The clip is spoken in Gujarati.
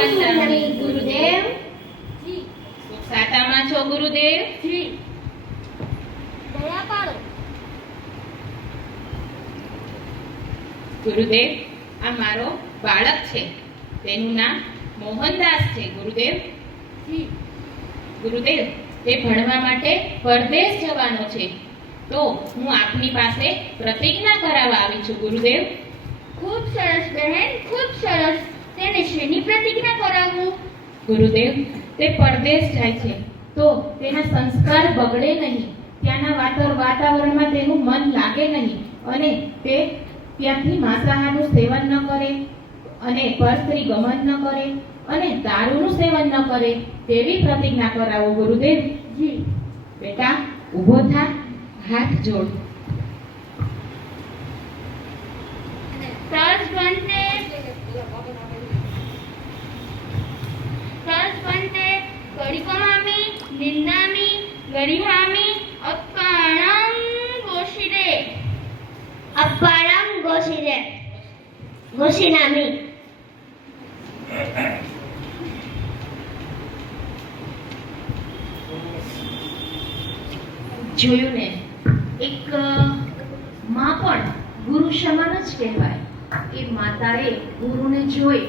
વંદમી ગુરુદેવ. જી. સાતામાં છો ગુરુદેવ? જી. દયા પાડો. ગુરુદેવ, આ મારો બાળક છે, તેનું નામ મોહનદાસ છે ગુરુદેવ. જી. ગુરુદેવ, તે ભણવા માટે પરદેશ જવાનો છે, તો હું આપની પાસે પ્રતિજ્ઞા કરાવવા આવી છું ગુરુદેવ. ખૂબ સરસ બહેન, ખૂબ સરસ. તેને શેની પ્રતિજ્ઞા કરાવવું? ગુરુદેવ, તે પરદેશ જાય છે તો તેના સંસ્કાર બગડે નહીં, ત્યાંના વાતાવરણમાં તેનું મન લાગે નહીં, અને તે ત્યાંથી માંસાહારનું સેવન ન કરે, અને પરસ્ત્રી ગમન ન કરે, અને દારૂનું સેવન ન કરે, તેવી પ્રતિજ્ઞા કરાવો ગુરુદેવ. જી. બેટા, ઊભો થા, હાથ જોડ. સરસ બનતે કડિકમામી નિંદામી ગરિહામી અક્કાણમ ગોશિરે. અપ્પારામ ગોશિનામી. જોયું ને, એક માં પણ ગુરુ સમાન જ કહેવાય. એ માતાએ ગુરુને જોઈ